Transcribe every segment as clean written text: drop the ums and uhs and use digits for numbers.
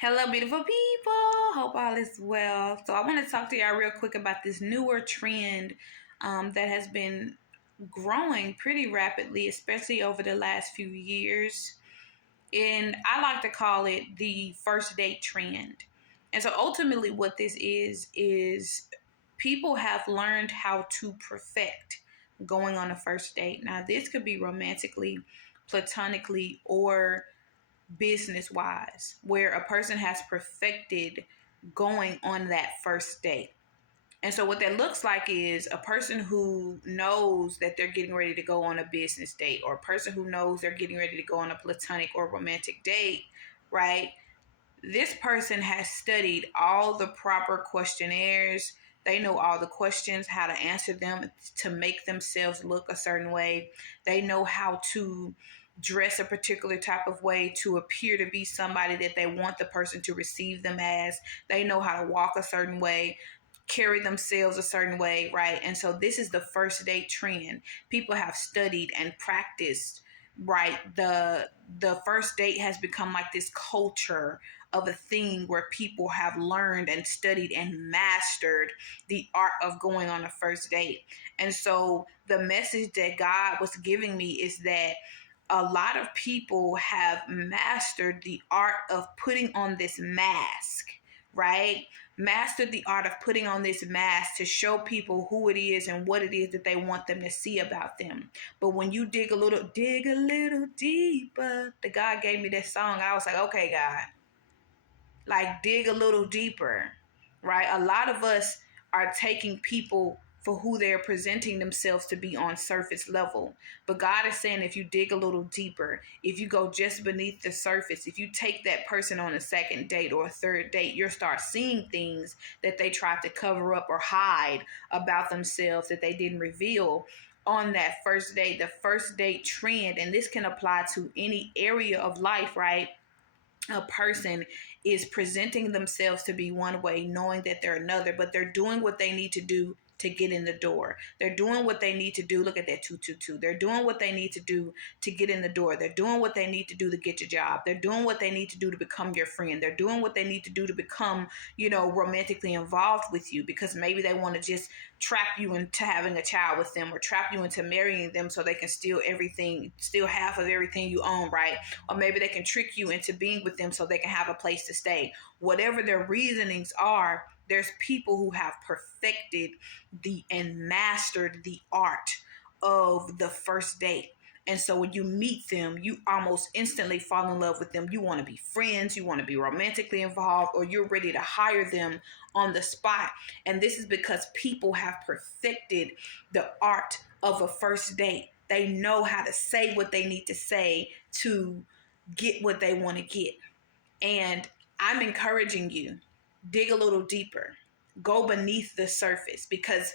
Hello, beautiful people. Hope all is well. So, I want to talk to y'all real quick about this newer trend that has been growing pretty rapidly, especially over the last few years. And I like to call it the first date trend. And so, ultimately, what this is people have learned how to perfect going on a first date. Now, this could be romantically, platonically, or business wise, where a person has perfected going on that first date. And so, what that looks like is a person who knows that they're getting ready to go on a business date, or a person who knows they're getting ready to go on a platonic or romantic date, right? This person has studied all the proper questionnaires. They know all the questions, how to answer them to make themselves look a certain way. They know how to dress a particular type of way to appear to be somebody that they want the person to receive them as. They know how to walk a certain way, carry themselves a certain way, right? And so this is the first date trend. People have studied and practiced, right? The first date has become like this culture of a thing where people have learned and studied and mastered the art of going on a first date. And so the message that God was giving me is that a lot of people have mastered the art of putting on this mask, right? Mastered the art of putting on this mask to show people who it is and what it is that they want them to see about them. But when you dig a little deeper, the God gave me that song. I was like, okay, God, like dig a little deeper, right? A lot of us are taking people for who they're presenting themselves to be on surface level. But God is saying if you dig a little deeper, if you go just beneath the surface, if you take that person on a second date or a third date, you'll start seeing things that they tried to cover up or hide about themselves that they didn't reveal on that first date. The first date trend, and this can apply to any area of life, right? A person is presenting themselves to be one way, knowing that they're another, but they're doing what they need to do to get in the door. They're doing what they need to do. Look at that 222. They're doing what they need to do to get in the door. They're doing what they need to do to get your job. They're doing what they need to do to become your friend. They're doing what they need to do to become, romantically involved with you, because maybe they want to just trap you into having a child with them, or trap you into marrying them so they can steal everything, steal half of everything you own, right? Or maybe they can trick you into being with them so they can have a place to stay. Whatever their reasonings are, there's people who have perfected and mastered the art of the first date. And so when you meet them, you almost instantly fall in love with them. You want to be friends, you want to be romantically involved, or you're ready to hire them on the spot. And this is because people have perfected the art of a first date. They know how to say what they need to say to get what they want to get. And I'm encouraging you, dig a little deeper, go beneath the surface, because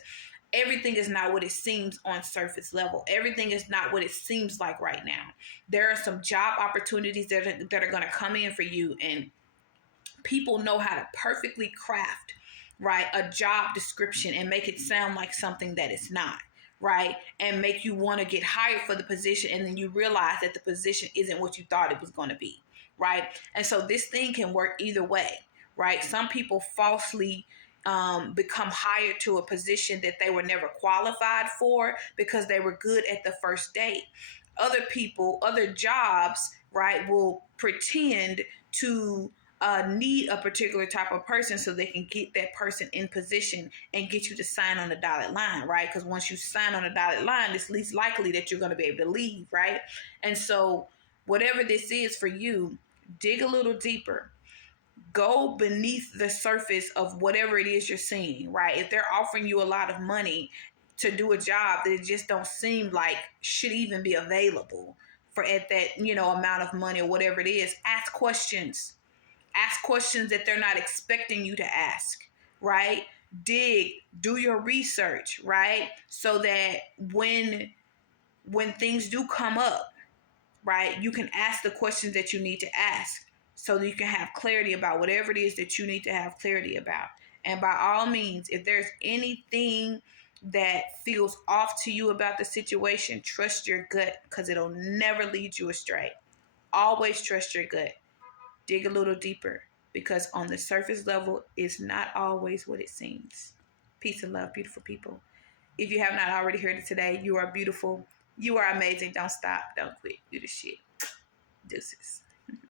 everything is not what it seems on surface level. Everything is not what it seems like right now. There are some job opportunities that are going to come in for you, and people know how to perfectly craft, right, a job description and make it sound like something that it's not, right? And make you want to get hired for the position, and then you realize that the position isn't what you thought it was going to be, right? And so this thing can work either way, right? Some people falsely become hired to a position that they were never qualified for because they were good at the first date. Other people, other jobs, right, will pretend to need a particular type of person so they can get that person in position and get you to sign on the dotted line, right? Because once you sign on the dotted line, it's least likely that you're going to be able to leave, right? And so whatever this is for you, dig a little deeper. Go beneath the surface of whatever it is you're seeing, right? If they're offering you a lot of money to do a job that it just don't seem like should even be available for at that, amount of money or whatever it is, ask questions. Ask questions that they're not expecting you to ask, right? Dig, do your research, right? So that when things do come up, right, you can ask the questions that you need to ask so that you can have clarity about whatever it is that you need to have clarity about. And by all means, if there's anything that feels off to you about the situation, trust your gut, because it'll never lead you astray. Always trust your gut. Dig a little deeper. because on the surface level, it's not always what it seems. Peace and love, beautiful people. If you have not already heard it today, you are beautiful. You are amazing. Don't stop. Don't quit. Do the shit. Deuces.